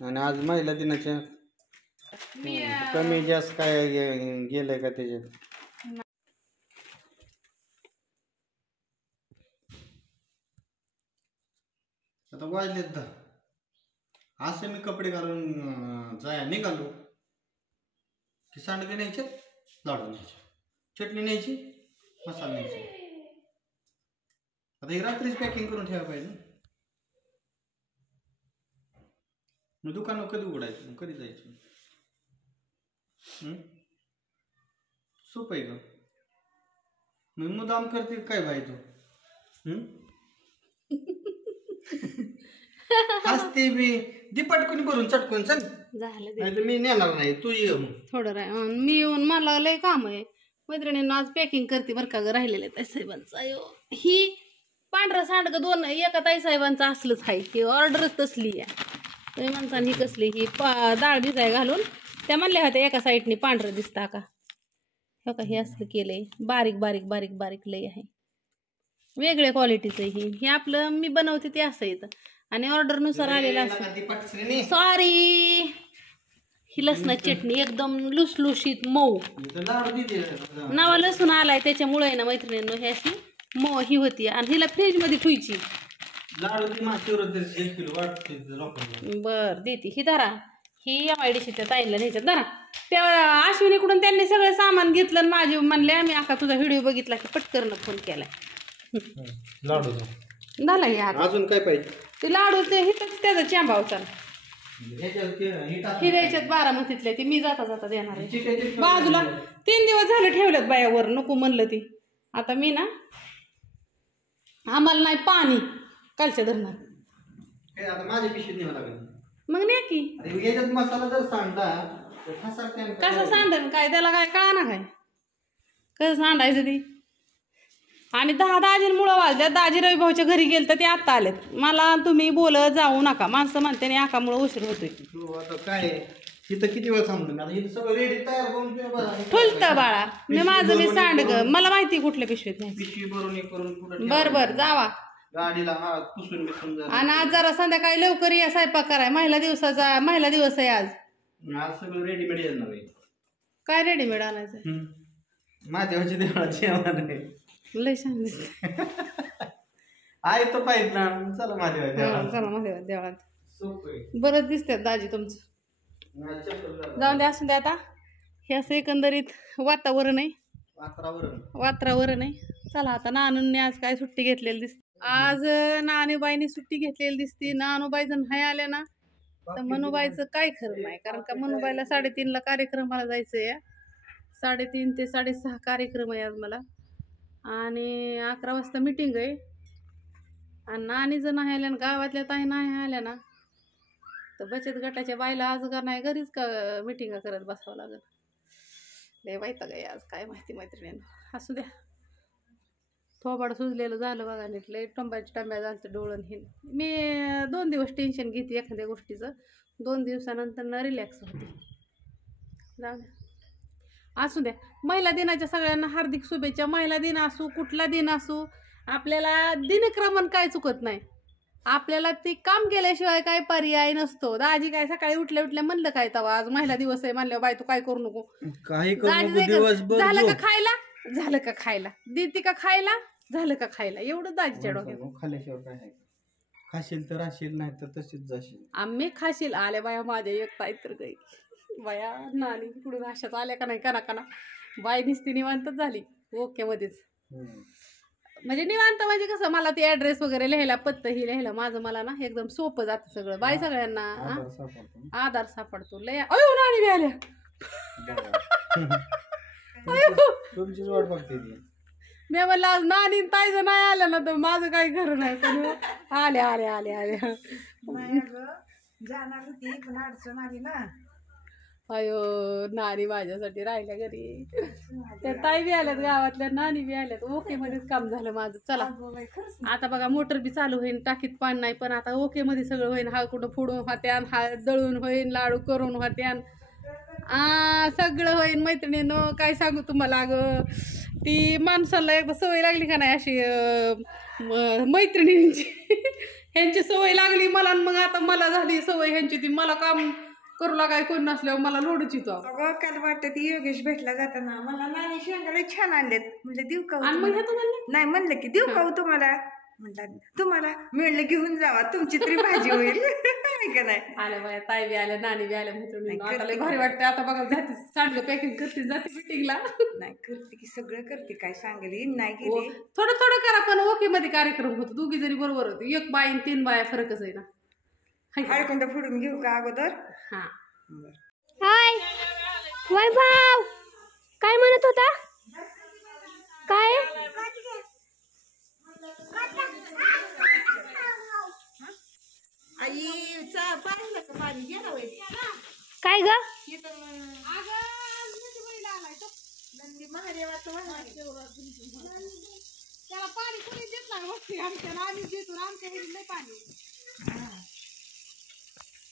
आणि आज महिला दिनाच्या कमी जास्त काय गेलंय का त्याच्यात? आता वाजलेत 10. असे मी कपडे घालून जाया निघालो की सांडगे न्यायचे, लाडू न्यायचे, चटणी न्यायची, मसाला न्यायचे. आता ही रात्रीच पॅकिंग करून ठेवायला पाहिजे ना. मग दुकान कधी उघडायचं, मग कधी जायचं? सोपं आहे का? मग मुदाम करते काय भाई तू? हसते मी दिपटकून भरून चटकून चल झालं. मी नेणार नाही, तू ये मग थोडं मी येऊन मला लय काम आहे. मैत्रिणींना आज पॅकिंग करते बरं का ग. राहिलेलं आहे ताईसाहेबांचं. ही पांढरं सांडगं 2 एका ताईसाहेबांचं असलंच आहे. ही ऑर्डरच तसली आहे. तुम्ही म्हणता ही कसली? ही डाळ भिजाय घालून त्या म्हणल्या होत्या एका साईडनी पांढरं दिसता का? हो का? हे असलं केलंय बारीक बारीक बारीक बारीक लय आहे. वेगळ्या क्वालिटीचं हे आपलं मी बनवते ते असं येतं आणि ऑर्डरनुसार आलेलं असं. सॉरी. ही लसणाची चटणी एकदम लुसलुशीत मऊ. नवा लसूण आलाय त्याच्यामुळे आहे ना मैत्रिणींनो ही अशी मऊ ही होती आणि हिला फ्रीजमध्ये ठेवायची. बर देते ही धरा. ही MIDCच्या ताईला न्यायच्यात धरा. त्या अश्विनीकडून त्यांनी सगळं सामान घेतलं आणि माझी म्हणले मी आका तुझा व्हिडिओ बघितला की पटकन फोन केलाय. लाडू झाला हे हात. अजून काय पाहिजे? ते लाडू ते हिथंच त्याचा चॅम्बा उचल हिऱ्याच्यात बारामतीतल्या ती मी जाता जाता देणार आहे. बाजूला 3 दिवस झाले ठेवल्यात बायावर नको म्हणलं ती. आता मी ना आम्हाला नाही पाणी कालच्या धरणात माझ्या पिशवीत न्यावं लागेल मग नाही की याच्यात मसाला जर सांडला कसं सांडन काय त्याला काय कळा ना काय कसं सांडायचं ती. आणि 10 दाजींमुळं वाजल्या. दाजी रविभाऊच्या घरी गेल तर ते आत्ता आलेत. मला तुम्ही बोलत जाऊ नका माणसं म्हणते आणि आकामुळं उशीर होतोय. आता काय तिथं किती वेळ थांबतो मी? सगळं रेडी तयार करून ठुलतं बाळा मी माझं मी सांडग मला माहिती कुठल्या पिशवीत नाही. पिशवी भरून बर जावा गाडीला पुसून बिसून. आणि आज जरा संध्याकाळी लवकर या स्वयंपाक कराय. महिला दिवस आहे आज. सगळं रेडीमेड येणार. काय रेडीमेड आणायचं? महादेवाच्या देवळाची लय सांगितलं आहे तो पाहिजे ना. चला महादेवा चला महादेवा देवळात बरंच दिसतात दाजी तुमचं. जाऊन द्या असून द्या. आता हे असं एकंदरीत वातावरण आहे. वातावरण आहे. चला आता नानूंनी आज काय सुट्टी घेतलेली दिसते. आज नानूबाईनी सुट्टी घेतलेली दिसती. नानूबाई जण नाही आल्या ना तर मनुबाईचं काय खरं नाही. कारण का मनुबाईला 3:30ला कार्यक्रमाला जायचंय. 3:30 ते 6:30 कार्यक्रम आहे आज मला. आणि 11 वाजता मीटिंग आहे. आणि नानी जर नाही आल्या गावातल्या ताई नाही आल्या ना तर बचत गटाच्या बायला आज का नाही घरीच का मिटिंग करत बसावं लागेल. लय वैताग आहे आज काय माहिती मैत्रिणींना. असू द्या. थोबाड सुजलेलं झालं बघा नीट. लय टंब्या झालं डोळण हे. मी 2 दिवस टेन्शन घेते एखाद्या गोष्टीचं. 2 दिवसानंतर रिलॅक्स होते. जाऊ द्या. असू द्या. महिला दिनाच्या सगळ्यांना हार्दिक शुभेच्छा. महिला दिन असू कुठला दिन असू आपल्याला दिनक्रमण काय चुकत नाही. आपल्याला ते काम केल्याशिवाय काय पर्याय नसतो. दाजी काय सकाळी उठल्या म्हणलं काय तवा आज महिला दिवस आहे म्हणल्यावर बाय तू काय करू नको. झालं का खायला झालं का खायला देते का खायला झालं का खायला एवढं दाजीच्या डोक्यात. खाल्ल्याशिवाय काय खाशील तर राशील नाही तर तशीच जाशील. आम्ही खाशील आल्या बाया माझ्या एक ताई तर गई बाया नानी इकडून अशाच आल्या का नाही कना बाय दिसती निवांतच झाली. ओके मध्येच म्हणजे निवांत म्हणजे कसं मला ते ऍड्रेस वगैरे लिहायला पत्ता ही लिहायला माझं मला ना एकदम सोपं जातं सगळं. बाय सगळ्यांना आधार सापडतो. लय अयो नानी आल्या तुमचीच वाट बघते ती. मी म्हणलं आज नानी ताईचं नाही आलं ना तर माझं काही खरं नाही. पण आल्या आल्या आल्या आल्या जाणार होती पण अडचण आली ना. अयो नानी माझ्यासाठी राहिल्या घरी. त्या ताई बी आल्यात गावातल्या नानी बी आल्यात. ओके मध्येच काम झालं माझं. चला आता बघा मोटर बी चालू होईन. टाकीत पाणी नाही पण आता ओके मध्ये सगळं होईन. हा कुठं फोडून होत्यान हा दळून होईन लाडू करून होत्यान सगळं होईन. मैत्रिणीनं काय सांगू तुम्हाला अगं ती माणसाला एकदा सवय लागली का नाही अशी मैत्रिणींची ह्यांची सवय लागली मला आणि मग आता मला झाली सवय ह्यांची ती मला काम करू लागाय कोण नसल्यावर मला लोडच येतो अगं काल वाटतं ती योगेश भेटला जाताना मला नाणी शेंगाला छान आणलेत म्हणजे देऊ का हो आणि मग तुम्हाला? ह्या तुम्हाला नाही म्हणलं की देऊ का हो तुम्हाला म्हणतात तुम्हाला मिळलं घेऊन जावा तुमची तरी भाजी होईल आहे का नाही आल्या बाया ताई बी आल्या नानी बी आल्या नाही, मैत्रिणी आता लय करते. भारी वाटतं आता बघा जाते सांडलं पॅकिंग करते जाते मिटिंगला नाही करते की सगळं करते काय सांगेल इन नाही गेली थोडं थोडं करा पण ओके मध्ये कार्यक्रम होतो दोघी जरी बरोबर होते एक बाई आणि 3 बाया फरकच आहे ना हाय का? हळकुंड फोडून घेऊ का अगोदर हा हाय वैभव काय म्हणत होता काय आई पाहिलं का पाणी गेला वय काय ग नंदी महादेवाचं त्याला पाणी कोणी देत नाही वस्ती आमच्या आम्ही देतो आमच्या घरी नाही पाणी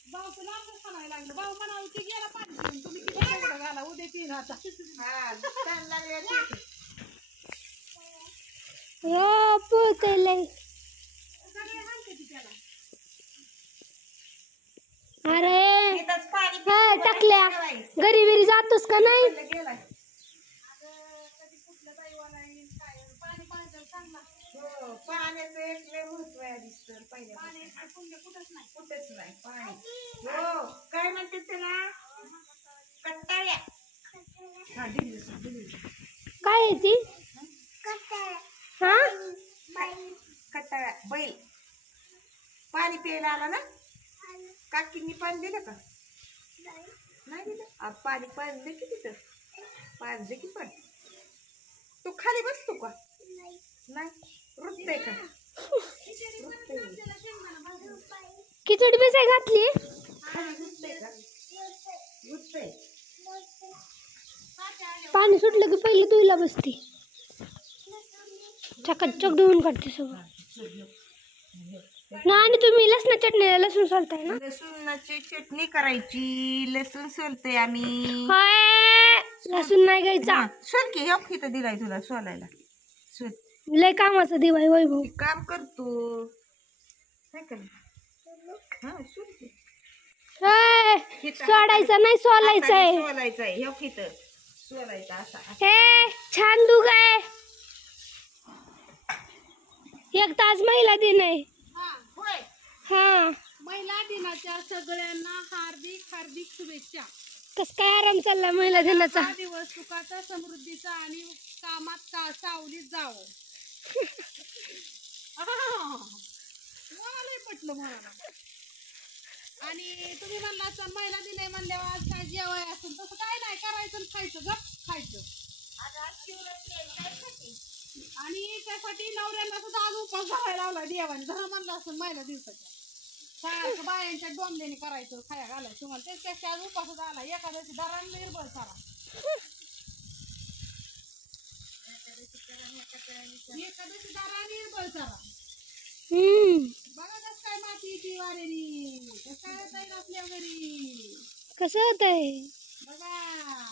भाऊ तुला असं म्हणायला लागलं भाऊ म्हणावं की गेला पाणी पिऊन तुम्ही किती दगडं घाला उद्या पिन आता पोतलय अरे टाकल्या घरी बिरी जातोस का नाही पाण्याचं एक लय महत्व आहे आधीच तर पहिल्या कुठंच नाही पाणी हो काय म्हणते त्याला कट्टाळ्या हा दिली काय आहे ती हा कट्टाळ्या बैल पाणी प्यायला आला ना काकींनी पाणी दिलं का नाही दिलं पाणी पाजलं की तिथं पाजलं की पण तू खाली बसतो का नाही रुतय का खिचडी बिसाय घातली खाली रुतय का रुतय पाणी सुटलं की पहिले धुईला बसते चकाचक धुवून काढते सगळं ना आणि तुम्ही लसणा चटणीला लसूण सोलताय ना लसूणाची चटणी करायची लसूण सोलते आम्ही हाय लसूण नाही घ्यायचा सोल की ह्यो खित दिलाय तुला सोलायला सोल लय कामाचा दिवाय वैभव काम करतो काय कर हा सोल की हाय सोडायचं नाही सोलायचं आहे सोलायचं आहे ह्यो खित सोलायचा असा हे छान दुग आहे 1 तास महिला दिन आहे होय हा महिला दिनाच्या सगळ्यांना हार्दिक हार्दिक शुभेच्छा कस काय आराम चालला महिला दिनाचा हा दिवस सुखाचा समृद्धीचा आणि कामात का सावलीत जावं मला लय पटलं मला आणि तुम्ही म्हणला असता महिला दिने म्हणल्यावर आज काय जेवाय असेल तसं काय नाही करायचं आणि खायचं गप खायचं आणि त्यासाठी नवऱ्यांना सुद्धा आज उपास धरायला लावला देवाने धरा म्हणलं असं महिला दिवसाच्या सारखं बायांच्या डोंबल्याने करायचं खाया घालायचं तुम्हाला त्याच्यापेक्षा आज उपास आला एखाद्याची धरा निर्बळ सारा एखाद्याची धरा निर्बळ सारा बघा कस काय मातीची वारेनी कस काय होत आहे आपल्या घरी कसं होत आहे बघा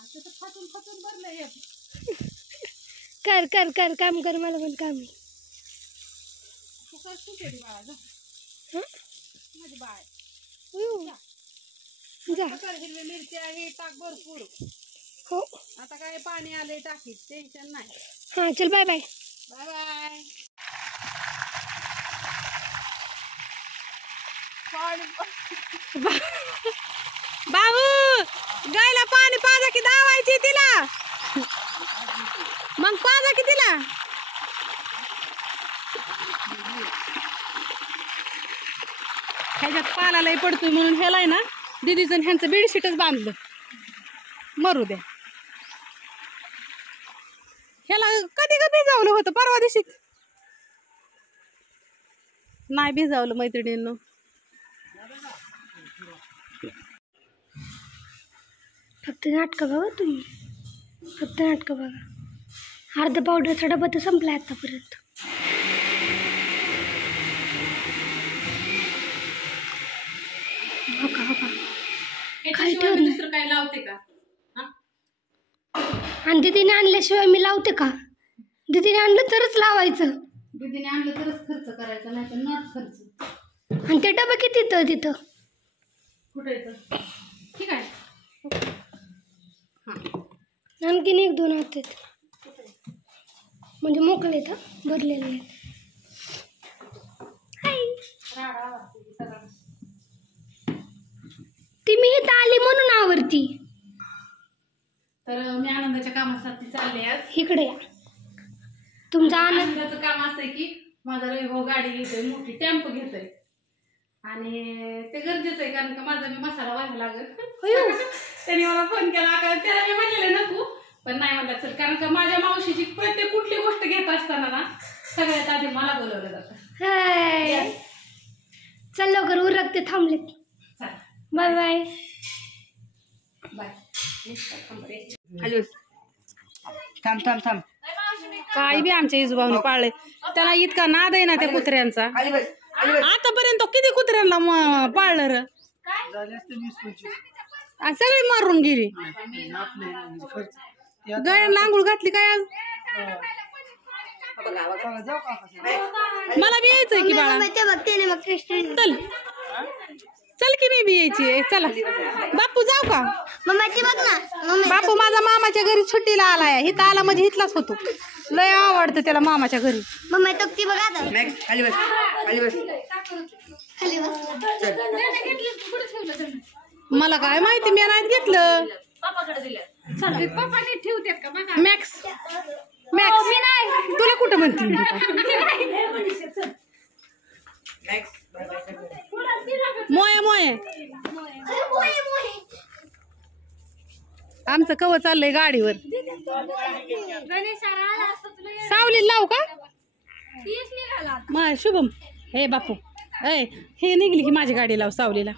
तसं खचून खचून भरलं हे कर कर कर काम कर मला पण काम आहे तू कर तू केली बाळा जा हं? माझी बाळ जा कर हिरवी मिरची आहे टाक भरपूर हो आता काय पाणी आले टाकीत टेन्शन नाही हा चल बाय बाय बाय बाय बाबू गायला पाणी पाजा की दावायची तिला मग पाजा की तिला ह्याच्यात पाला लय पडतोय म्हणून ह्याला ना दीदीचं ह्यांचं बेडशीटच बांधलं मरू द्या ह्याला कधी का भिजावलं होतं परवा दिवशी नाही भिजावलं मैत्रिणींनो फक्त नाटकं बघा तुम्ही फक्त नाटकं बघा अर्धा पावडरचा डबा तर संपला आतापर्यंत हो का काय ठेवलं दुसरं काय लावते का आणि तिने आणल्याशिवाय मी लावते का दीदीने आणलं तरच लावायचं. दीदीने आणलं तरच खर्च करायचा, नाही तर नॉट खर्च. आणि ते डबे किती तिथं कुठे येतं ठीक आहे. आणखीन 1-2 होते म्हणजे मोकळे तर भरलेले. ती मी इथं आली म्हणून आवडती. तर मी आनंदाच्या कामासाठी चालले आज. इकडे या. तुमचा आनंदाचं काम असं आहे की माझा रविभाऊ गाडी घेतोय, मोठी टेम्पो घेतोय आणि ते गरजेचं आहे कारण का माझा मी मसाला व्हायला लागेल. त्याने मला फोन केला, त्याला मी म्हणलेलं नको पण नाही म्हणलं चल, कारण का माझ्या मावशीची प्रत्येक कुठली गोष्ट घेत असताना ना सगळ्यात आधी मला बोलवलं जातं. चल लवकर उरकते थांबलेत. Bye bye bye. थांब थांब थांब. काय बी आमच्या इजूबावने पाळले, त्याला इतका नाद आहे ना त्या कुत्र्यांचा. आतापर्यंत किती कुत्र्यांना पाळलं र, सगळी मारून गेली. गळ्याला आंघोळ घातली काय आज. मला बी यायचंय की बाळा, चल चल की मी बी यायची. चला बापू जाऊ का. मम्माची बघ ना. बापू माझा मामाच्या घरी सुट्टीला आलाय, इथं आला म्हणजे इथलाच होतो. लय आवडतं त्याला मामाच्या घरी. मम्मा तक्ती बघ आता. खाली बस खाली बस खाली बस. मला काय माहिती, मी नाहीत घेतलं. मॅक्स मॅक्स तुला कुठं म्हणते. मोये मोये आमचं कव चाललंय गाडीवर. सावली लावू का मग शुभम. हे बापू हे निघली की माझी गाडी लाव सावलीला.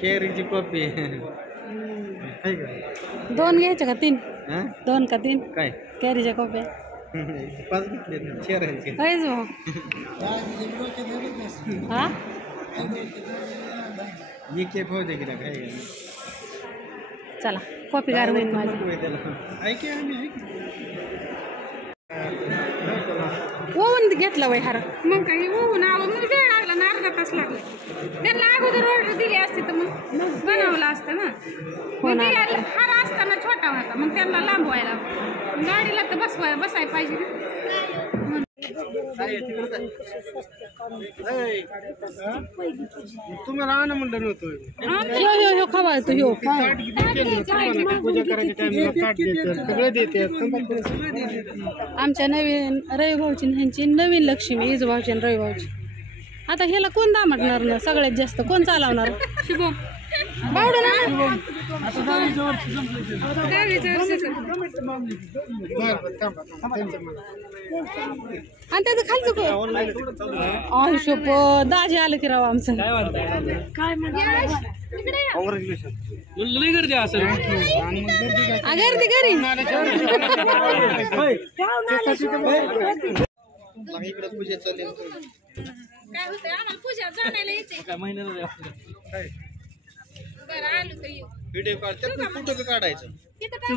केरीची कॉपी 2 घ्यायच्या का 3? 2 का 3 काय कॅरीच्या कॉप्या 5 घेतले. काहीच भाऊ. हा चला कॉपी गार होईल माझी. ओवून घेतला वय हार. मग काही ओवून आलं मग वेळ लागला ना, अर्धा तास लागला. त्यांना अगोदर ऑर्डर दिली असती तर मग बनवलं असतं ना. हार असताना छोटा होता, मग त्यांना लांबवायला गाडीला तर बसायला पाहिजे ना. तुम्हाला आण म्हणलं नव्हतं. ह्यो खवाळतो ह्यो. सगळं देते. आमच्या नवीन रविभाऊची ह्यांची नवीन लक्ष्मी इजूभाऊची आणि रविभाऊची. आता ह्याला कोण दामटणार ना, सगळ्यात जास्त कोण चालवणार. शुभम बावडं ना आणि त्याचं खालचं आयुष्यप दाजी आलं की राव आमचं. गर्दी घरी इकडे पूजा चालेल. काय होतंय आम्हाला पूजा जाण्याला यायचंय. व्हिडिओ काढतात फोटो काढायचं.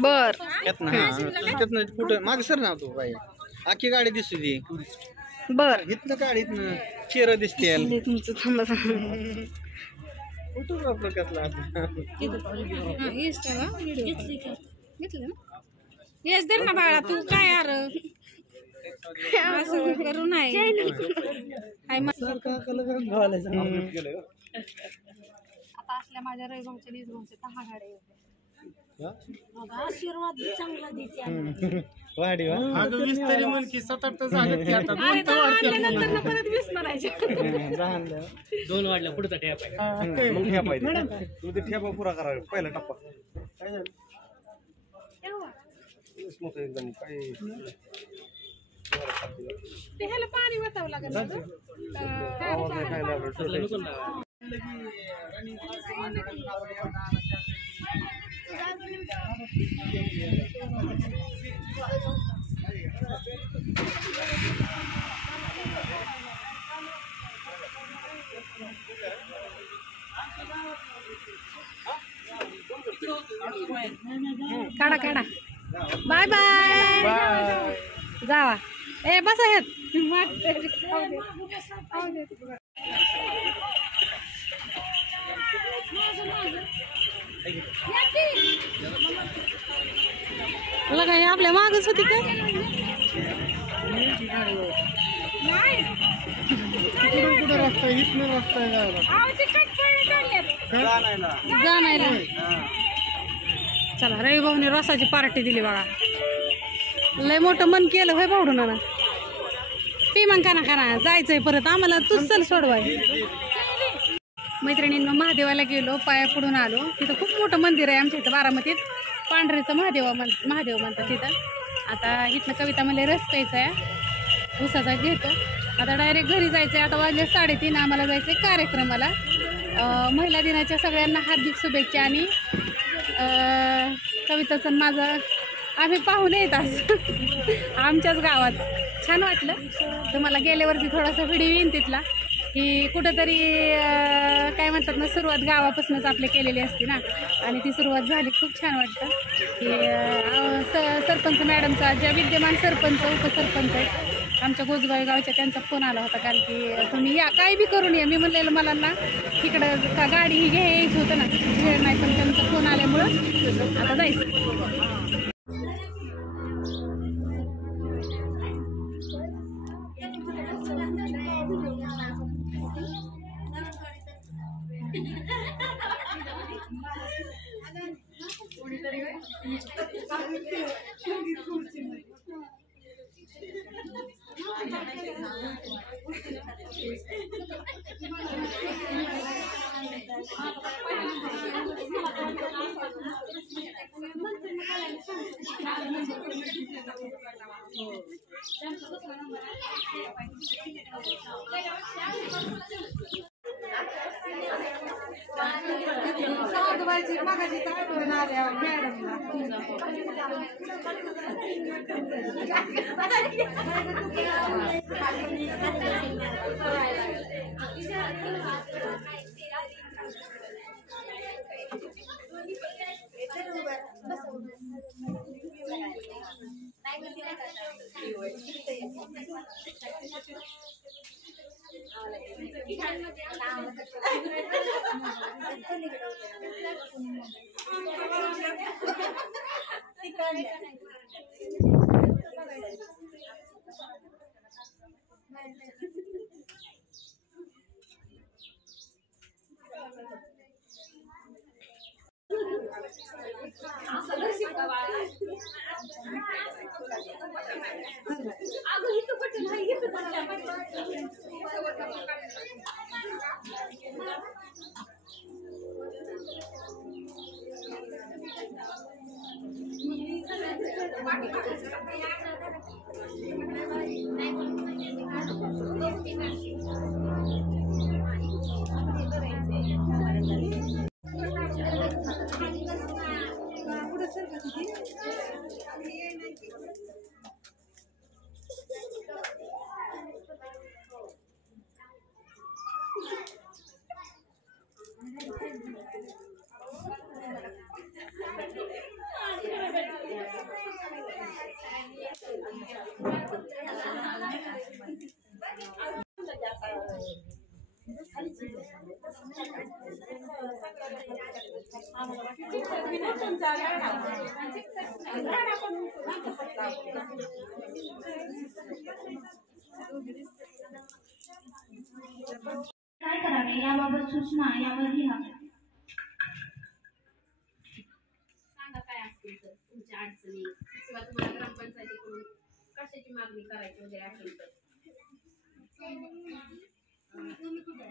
बर त्यातनं कुठं माग सर ना तू बाई आखी गाडी दिसू दे. बर इथनं गाडीत चेहरा दिसते. तुमचं थांबा फोटो आपलं कसला घेतलं ना. येस दे ना बाळा, तू काय यार असं करू नाही. आता असल्या माझ्या रविभाऊच्या निजभाऊच्या 10 गाड्या होत्या. आशीर्वाद चांगला देते. वाढी अगं 20 तरी म्हण की 7-8 झाले की आता 2 तर वाढते. परत 20 म्हणायचे. 2 वाढल्या पुढचा टॅप आहे. मग ठेपा पाहिजे. तू ते ठेपा पुरा करावा पहिला टप्पा. काय झालं एकदम काय ते ह्याला पाणी वाचावं लागेल. काढा काढा. Bye bye. जावा. ए बसा ह्यात. लगा हे आपल्या मागच होती का? कुठं रस्ता इथनं रस्ता जाणायला. चला रवी भाऊने रसाची पार्टी दिली बघा. लय मोठं मन केलं होय भाऊ ना. पी मग काना काना जायचंय परत आम्हाला. तूच चल सोडवाय. मैत्रिणींना महादेवाला गेलो, पाया पडून आलो. तिथं खूप मोठं मंदिर आहे आमच्या इथं बारामतीत. पांढरीचं महादेव म्हणतात तिथं. आता इथनं कविता मला रस प्यायचा आहे, उसाचा घेतो. आता डायरेक्ट घरी जायचं आहे. आता वाजले 3:30. आम्हाला जायचं आहे कार्यक्रमाला. महिला दिनाच्या सगळ्यांना हार्दिक शुभेच्छा. आणि कविताचं माझं आम्ही पाहून येत असं आमच्याच गावात. छान वाटलं. तुम्हाला गेल्यावरती थोडासा व्हिडिओ येईन तिथला, की कुठंतरी काय म्हणतात ना, सुरुवात गावापासूनच आपले केलेली असते ना. आणि ती सुरुवात झाली. खूप छान वाटतं की सरपंच मॅडमचा, ज्या विद्यमान सरपंच उपसरपंच आहेत आमच्या गोजगाव गावच्या, त्यांचा फोन आला होता काल की तुम्ही या, काही बी करून या. मी म्हणलेलं मला ना तिकडं का गाडी ही घ्यायचं होतं ना, वेळ नाही. पण त्यांचा फोन आल्यामुळं आता जायचं. काय करावे याबाबत सूचना यावर लिहा. सांगा काय असतील तर तुमच्या अडचणी किंवा तुम्हाला ग्रामपंचायतीकडून कशाची मागणी करायची वगैरे असेल तर. तुम्ही कुठे